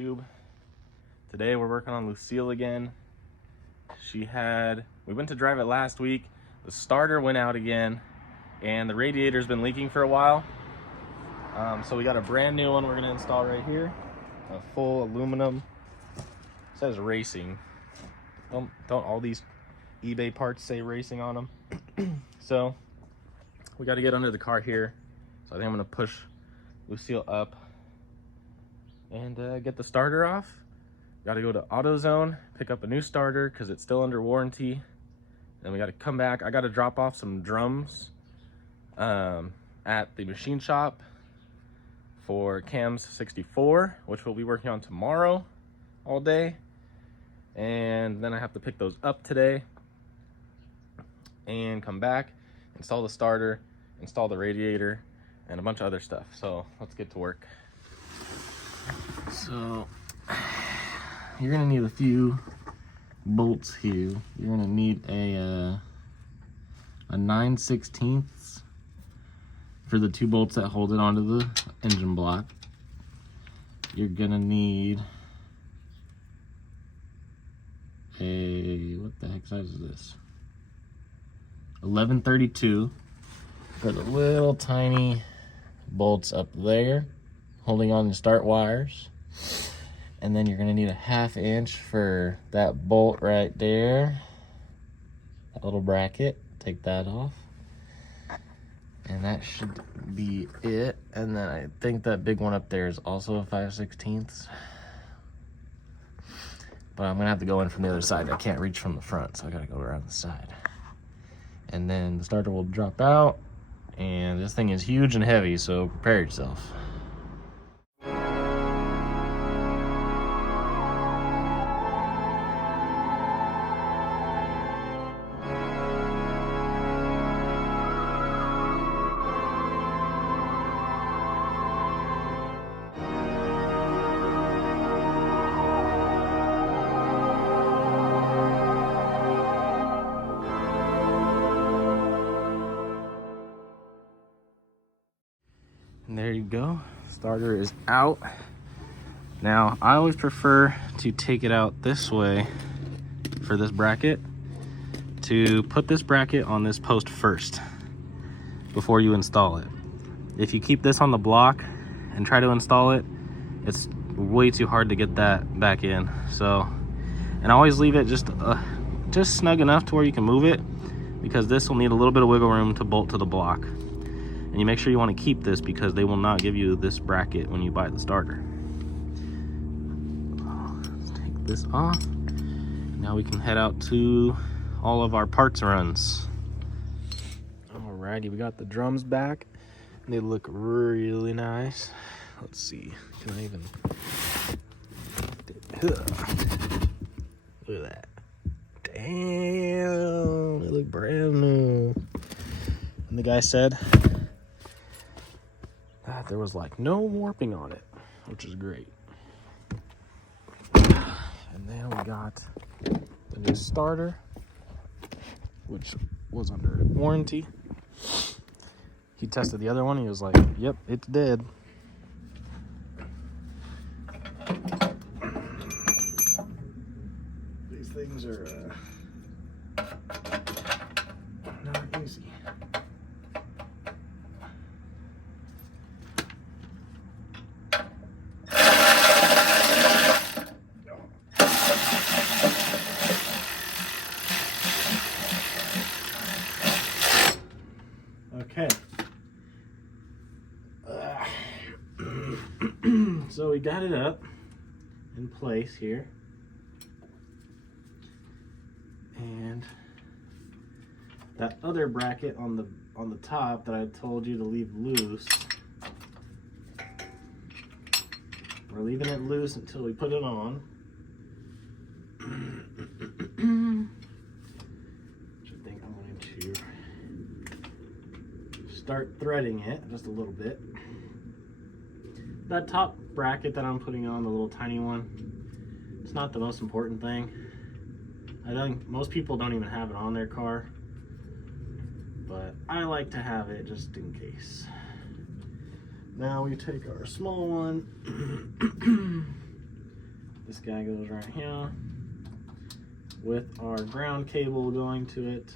YouTube. Today we're working on Lucille again. We went to drive it last week. The starter went out again and the radiator's been leaking for a while. So we got a brand new one we're gonna install right here. A full aluminum. It says racing. Don't all these eBay parts say racing on them? So we got to get under the car here. So I think I'm gonna push Lucille up and get the starter off. Got to go to AutoZone, pick up a new starter because it's still under warranty. Then we got to come back. I got to drop off some drums at the machine shop for Cam's 64, which we'll be working on tomorrow all day. And then I have to pick those up today and come back, install the starter, install the radiator, and a bunch of other stuff. So let's get to work. So you're gonna need a few bolts here. You're gonna need a 9/16 for the two bolts that hold it onto the engine block. You're gonna need what the heck size is this? 11/32 for the little tiny bolts up there holding on the start wires. And then you're gonna need a 1/2 inch for that bolt right there, that little bracket. Take that off, and that should be it. And then I think that big one up there is also a 5/16, but I'm gonna have to go in from the other side. I can't reach from the front, so I gotta go around the side. And then the starter will drop out, and this thing is huge and heavy, so prepare yourself. And there you go, starter is out. Now, I always prefer to take it out this way for this bracket, to put this bracket on this post first before you install it. If you keep this on the block and try to install it, it's way too hard to get that back in. So, and I always leave it just snug enough to where you can move it, because this will need a little bit of wiggle room to bolt to the block. And you make sure you want to keep this because they will not give you this bracket when you buy the starter. Let's take this off. Now we can head out to all of our parts runs. Alrighty, we got the drums back. They look really nice. Let's see, can I even... Look at that. Damn, they look brand new. And the guy said that there was like no warping on it, which is great. And then we got the new starter, which was under warranty. He tested the other one, he was like, yep, it's dead. These things are not easy. Okay. So we got it up in place here. And that other bracket on the top that I told you to leave loose, we're leaving it loose until we put it on. Which I think I'm going to start threading it just a little bit. That top bracket that I'm putting on, the little tiny one, it's not the most important thing. I think most people don't even have it on their car, but I like to have it just in case. Now we take our small one guy goes right here with our ground cable going to it.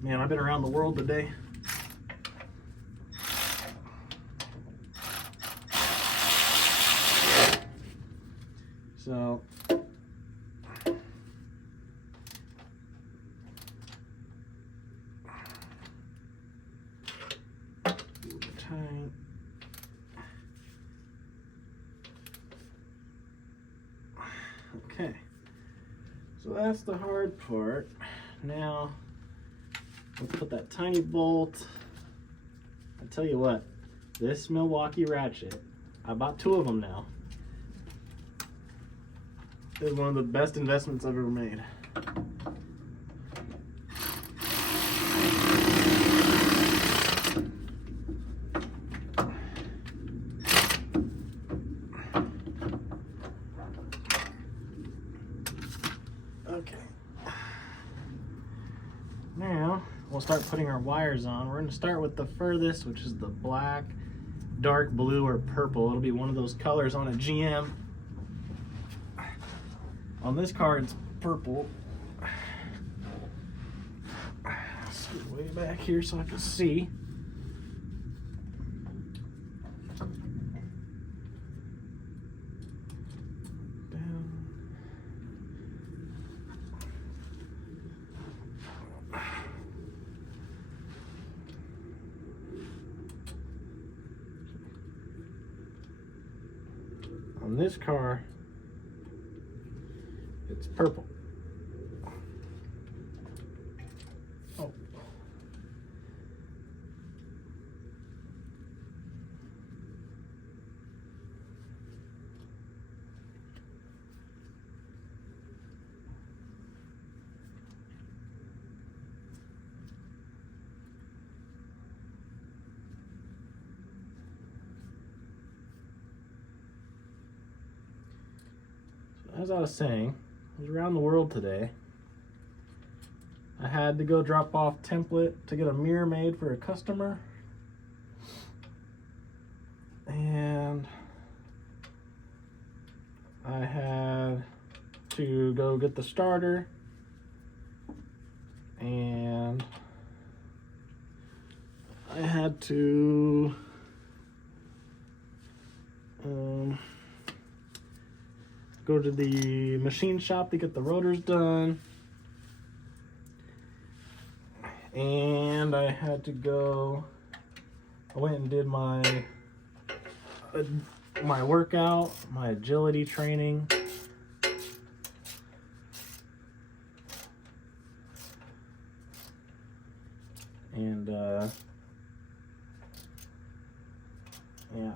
Man, I've been around the world today. So tight. Okay, so that's the hard part. Now let's put that tiny bolt. I tell you what, this Milwaukee ratchet, I bought 2 of them now. It's one of the best investments I've ever made. Okay. Now we'll start putting our wires on. We're going to start with the furthest, which is the black, dark blue, or purple. It'll be one of those colors on a GM. On this car, it's purple. Scoot way back here so I can see. On this car, it's purple. Oh. So as I was saying, I was around the world today. I had to go drop off template to get a mirror made for a customer. And I had to go get the starter. And I had to go to the machine shop to get the rotors done. And I had to go, I went and did my workout, my agility training. And yeah.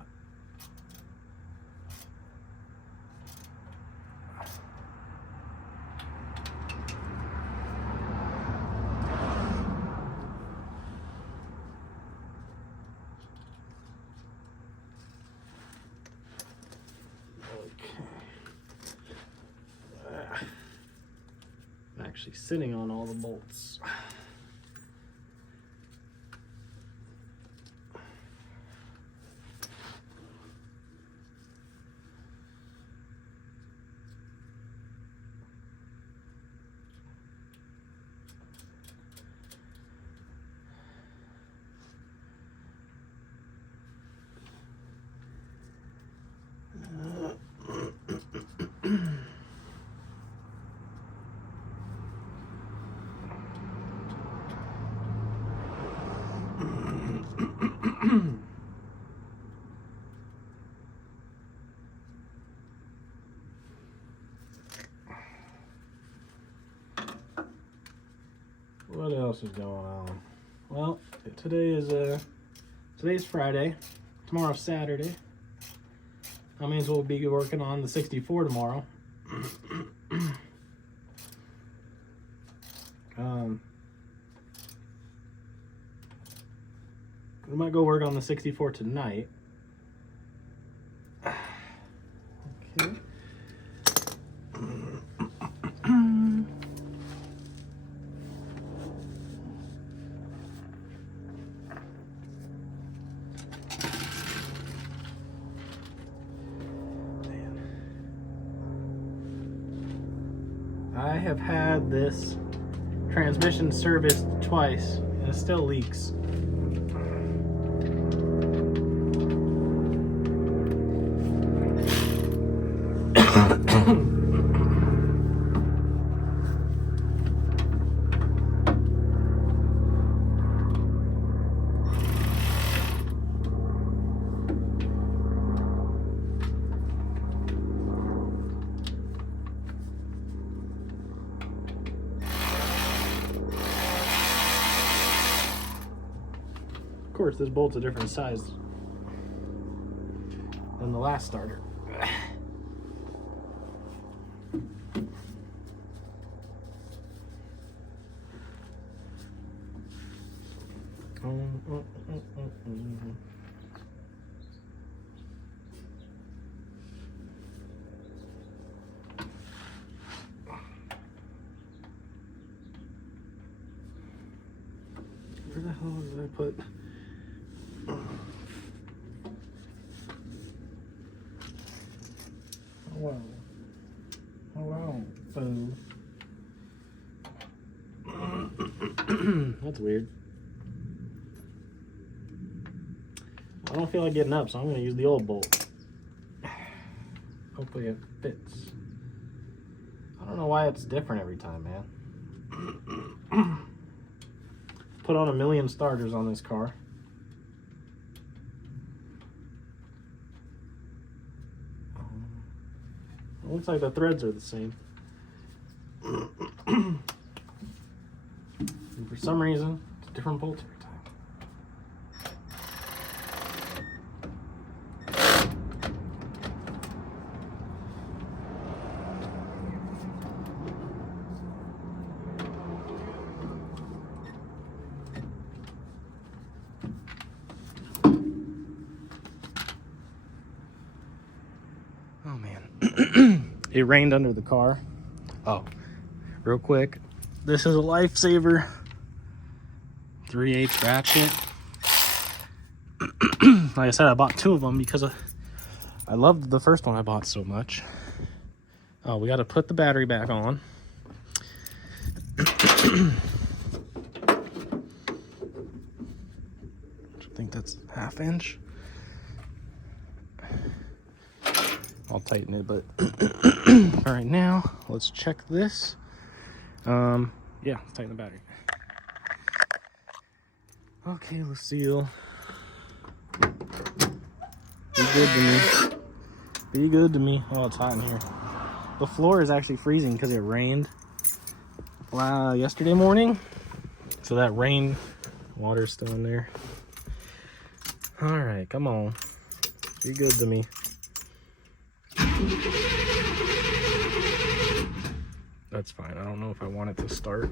I'm actually sitting on all the bolts. What else is going on? Well, today's Friday. Tomorrow's Saturday. That means we'll be working on the 64 tomorrow. We might go work on the 64 tonight. Okay. I have had this transmission serviced twice and it still leaks. Of course, this bolt's a different size than the last starter. Where the hell did I put? Hello. Hello, boo. That's weird. I don't feel like getting up, so I'm going to use the old bolt. Hopefully it fits. I don't know why it's different every time, man. Put on 1,000,000 starters on this car. It looks like the threads are the same. And for some reason, it's a different bolt every time. Oh man. It rained under the car. Oh, real quick. This is a lifesaver. 3/8 ratchet. Like I said, I bought 2 of them because I loved the first one I bought so much. Oh, we got to put the battery back on. I think that's 1/2 inch. I'll tighten it, but all right, now let's check this. Yeah, let's tighten the battery. Okay, Lucille. Be good to me. Be good to me. Oh, it's hot in here. The floor is actually freezing because it rained yesterday morning. So that rain water's still in there. All right, come on. Be good to me. That's fine. I don't know if I want it to start.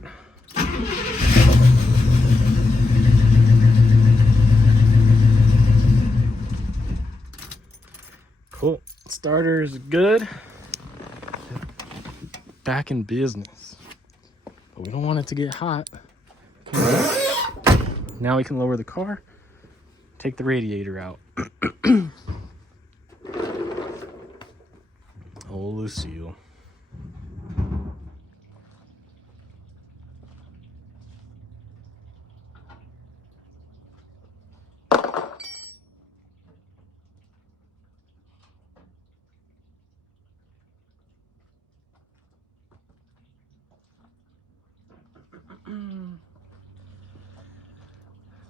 Cool. Starter is good. Back in business. But we don't want it to get hot. Now we can lower the car, take the radiator out. Oh, Lucille.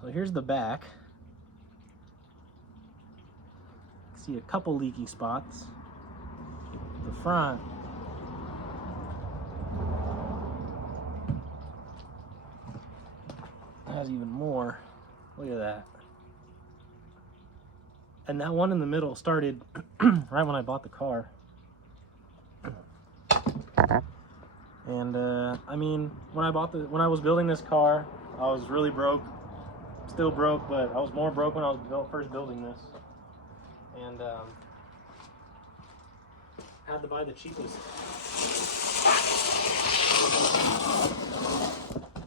So here's the back. See a couple leaky spots. The front has even more. Look at that. And that one in the middle started right when I bought the car. And I mean, when I was building this car, I was really broke. Still broke, but I was more broke when I was first building this. And had to buy the cheapest.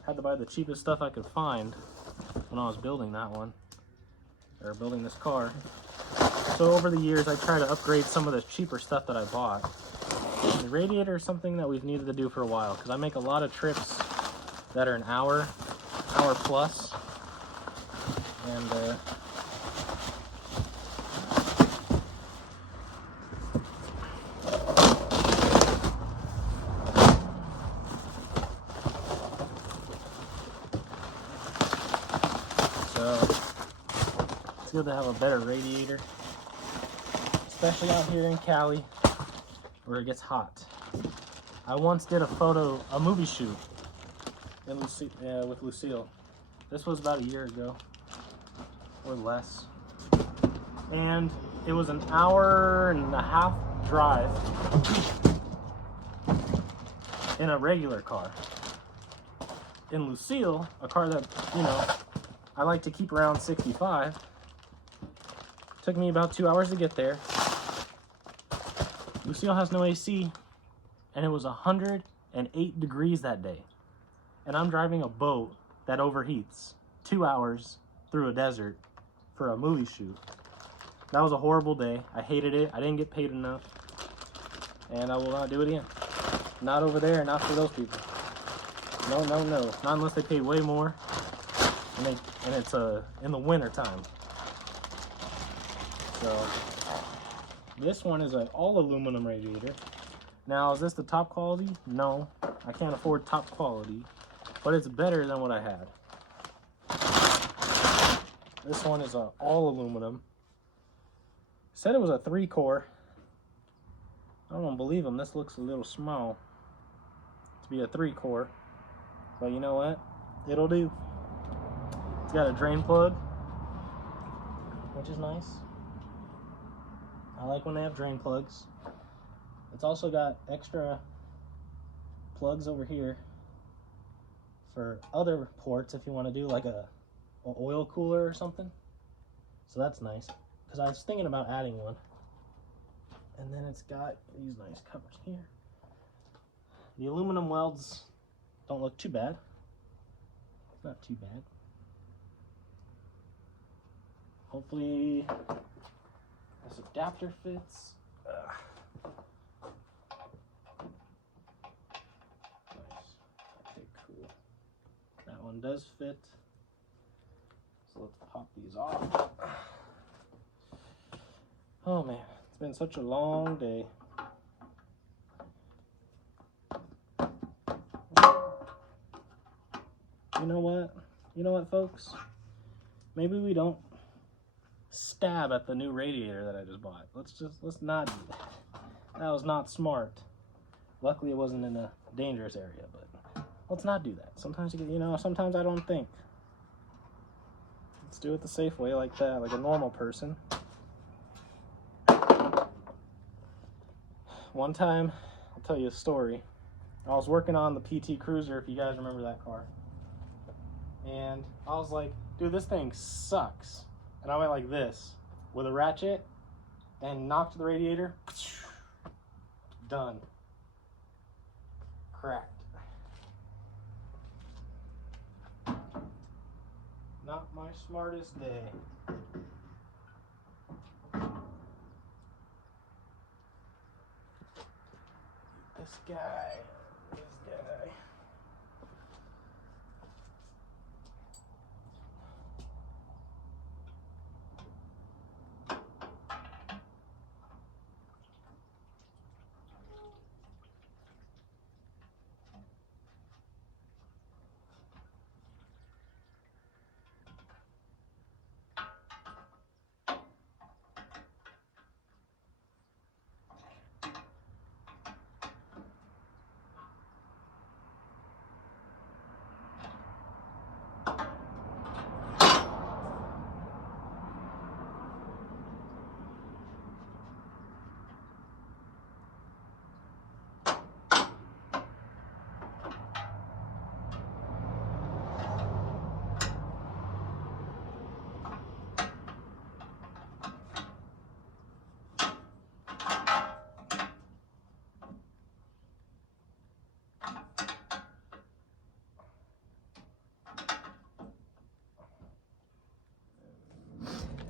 Had to buy the cheapest stuff I could find when I was building that one, or building this car. So over the years, I try to upgrade some of the cheaper stuff that I bought. The radiator is something that we've needed to do for a while because I make a lot of trips that are an hour plus, and so it's good to have a better radiator, especially out here in Cali where it gets hot. I once did a movie shoot in with Lucille. This was about a year ago or less, and it was an hour and a half drive in a regular car. In Lucille, a car that, you know, I like to keep around 65, took me about 2 hours to get there. Lucille has no AC, and it was 108 degrees that day. And I'm driving a boat that overheats 2 hours through a desert for a movie shoot. That was a horrible day. I hated it. I didn't get paid enough. And I will not do it again. Not over there, not for those people. No, no, no. Not unless they pay way more. And it's in the winter time. So this one is an all aluminum radiator. Now, is this the top quality? No, I can't afford top quality, but it's better than what I had. This one is all aluminum. Said it was a 3-core. I don't believe them. This looks a little small to be a 3-core, but you know what? It'll do. It's got a drain plug, which is nice. I like when they have drain plugs. It's also got extra plugs over here for other ports if you want to do like a oil cooler or something. So that's nice, because I was thinking about adding one. And then it's got these nice covers here. The aluminum welds don't look too bad. Not too bad. Hopefully this adapter fits. That one does fit. So let's pop these off. Oh man, it's been such a long day. You know what? You know what, folks? Maybe we don't stab at the new radiator that I just bought. Let's not do that. That was not smart. Luckily it wasn't in a dangerous area, but let's not do that. Sometimes sometimes I don't think. Let's do it the safe way, like that, like a normal person. One time, I'll tell you a story. I was working on the PT Cruiser, if you guys remember that car. And I was like, dude, this thing sucks. And I went like this with a ratchet and knocked the radiator. Done. Cracked. Not my smartest day. This guy.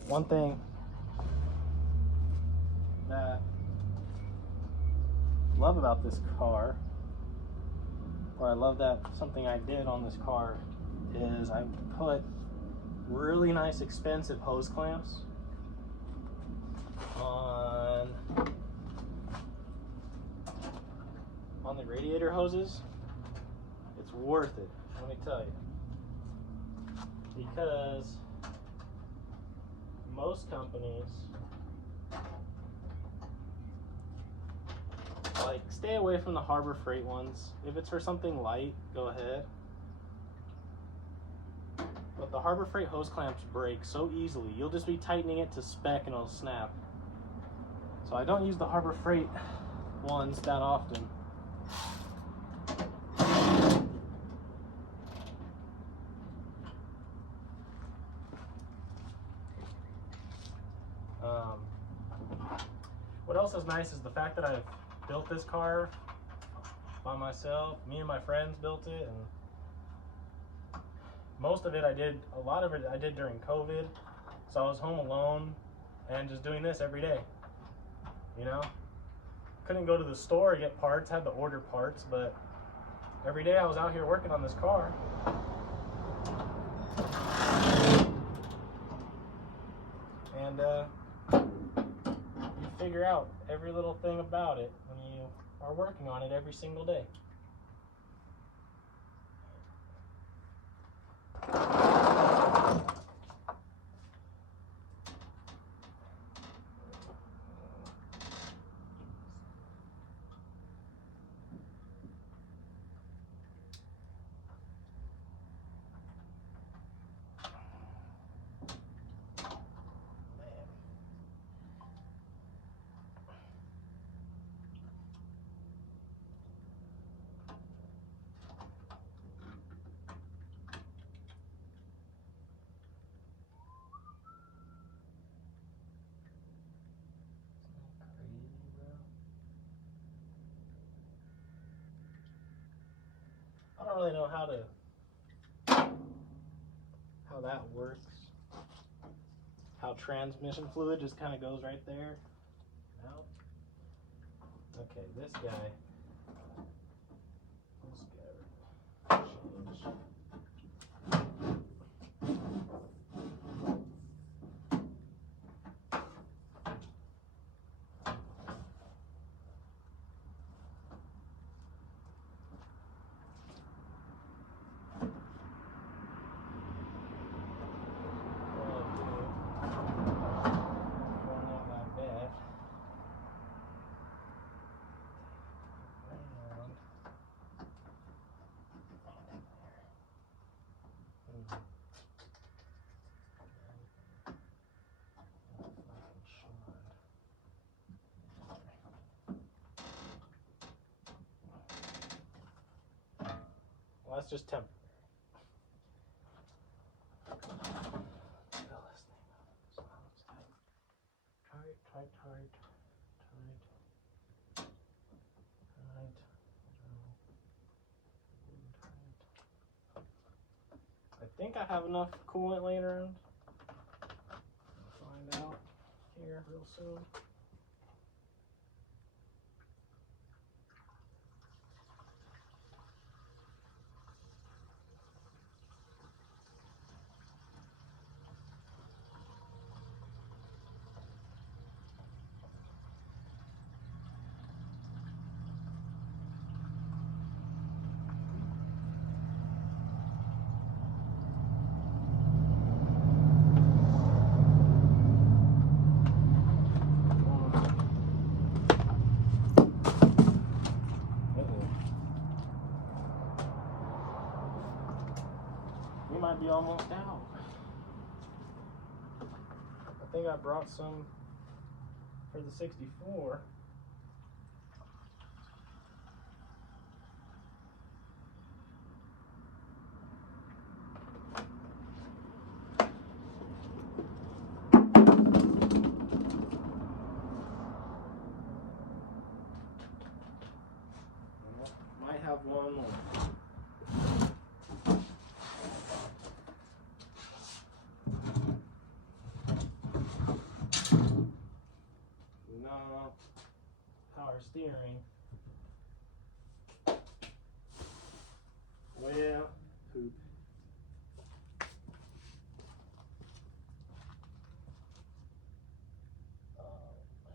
One thing that a love about this car, or I love that something I did on this car, is I put really nice expensive hose clamps on the radiator hoses. It's worth it, let me tell you, because most companies, like, stay away from the Harbor Freight ones. If it's for something light, go ahead. But the Harbor Freight hose clamps break so easily. You'll just be tightening it to spec and it'll snap. So I don't use the Harbor Freight ones that often. What else is nice is the fact that I've built this car by myself. Me and my friends built it, and most of it a lot of it I did during COVID. So I was home alone and just doing this every day, you know? Couldn't go to the store to get parts, had to order parts, but every day I was out here working on this car. And you figure out every little thing about it when you are working on it every single day. I don't really know how that works. How transmission fluid just kind of goes right there. Out. Okay, this guy. Change. Well, that's just temporary. I think I have enough coolant laying around. We'll find out here real soon. We might be almost out. I think I brought some for the 64. Might have one more. No, power steering. Well, poop. Oh, man.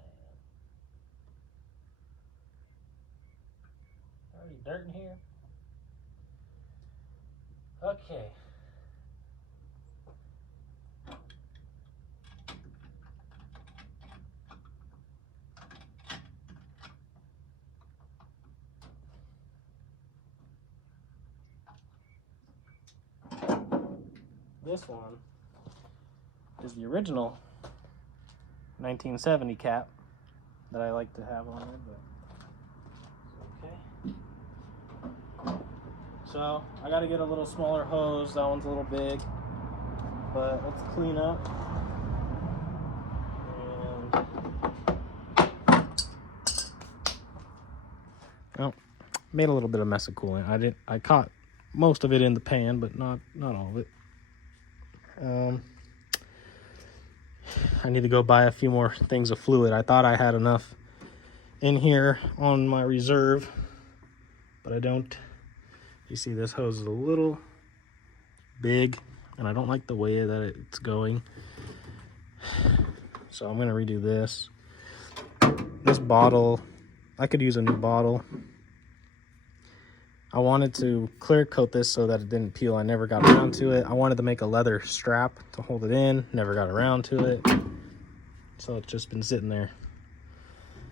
Already dirt in here? Okay. This one is the original 1970 cap that I like to have on it, but okay. So I got to get a little smaller hose. That one's a little big, but let's clean up. And oh, made a little bit of mess of coolant. I caught most of it in the pan, but not all of it. I need to go buy a few more things of fluid. I thought I had enough in here on my reserve, but I don't. You see this hose is a little big, and I don't like the way that it's going. So I'm gonna redo this. This bottle, I could use a new bottle. I wanted to clear coat this so that it didn't peel. I never got around to it. I wanted to make a leather strap to hold it in. Never got around to it. So it's just been sitting there.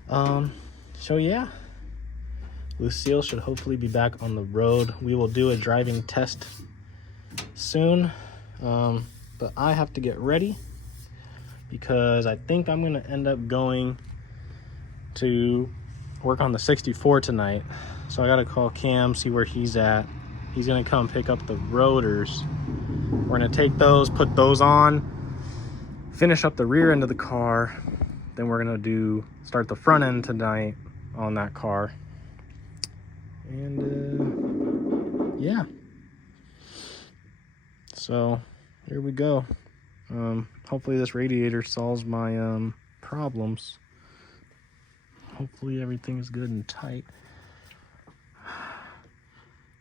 So yeah, Lucille should hopefully be back on the road. We will do a driving test soon. But I have to get ready because I think I'm gonna end up going to work on the 64 tonight. So I gotta call Cam, see where he's at. He's gonna come pick up the rotors. We're gonna take those, put those on, finish up the rear end of the car. Then we're gonna start the front end tonight on that car. And yeah. So here we go. Hopefully this radiator solves my problems. Hopefully everything is good and tight.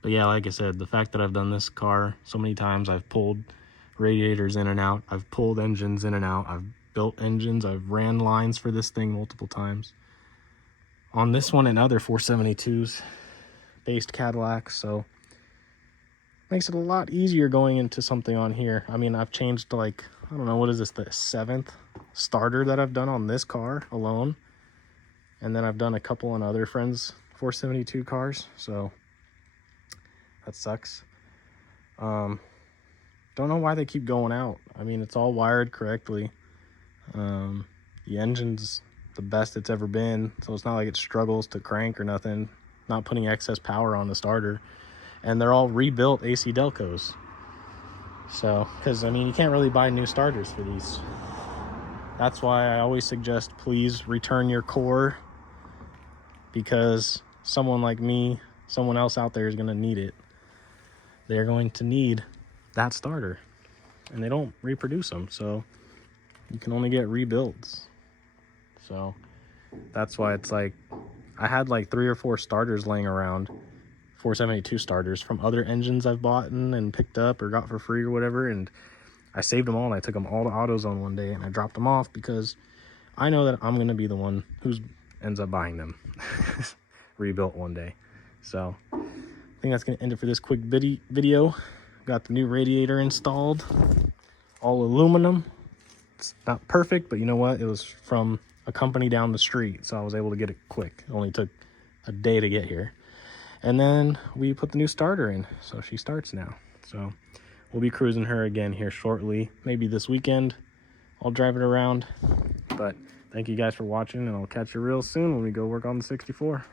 But yeah, like I said, the fact that I've done this car so many times, I've pulled radiators in and out, I've pulled engines in and out, I've built engines, I've ran lines for this thing multiple times. On this one and other 472s based Cadillacs, so makes it a lot easier going into something on here. I mean, I've changed to like, I don't know, what is this, the 7th starter that I've done on this car alone. And then I've done a couple on other friends' 472 cars, so that sucks. Don't know why they keep going out. I mean, it's all wired correctly. The engine's the best it's ever been, so it's not like it struggles to crank or nothing. Not putting excess power on the starter. And they're all rebuilt AC Delcos. So, because I mean, you can't really buy new starters for these. That's why I always suggest please return your core, because someone like me, someone else out there is going to need it. They're going to need that starter, and they don't reproduce them, so you can only get rebuilds. So that's why it's like, I had like 3 or 4 starters laying around, 472 starters from other engines I've bought and picked up or got for free or whatever, and I saved them all and I took them all to AutoZone one day and I dropped them off because I know that I'm going to be the one who ends up buying them rebuilt one day. So I think that's going to end it for this quick video. Got the new radiator installed, all aluminum. It's not perfect, but you know what? It was from a company down the street, so I was able to get it quick. It only took a day to get here. And then we put the new starter in, so she starts now. So we'll be cruising her again here shortly, maybe this weekend. I'll drive it around. But thank you guys for watching, and I'll catch you real soon when we go work on the 64.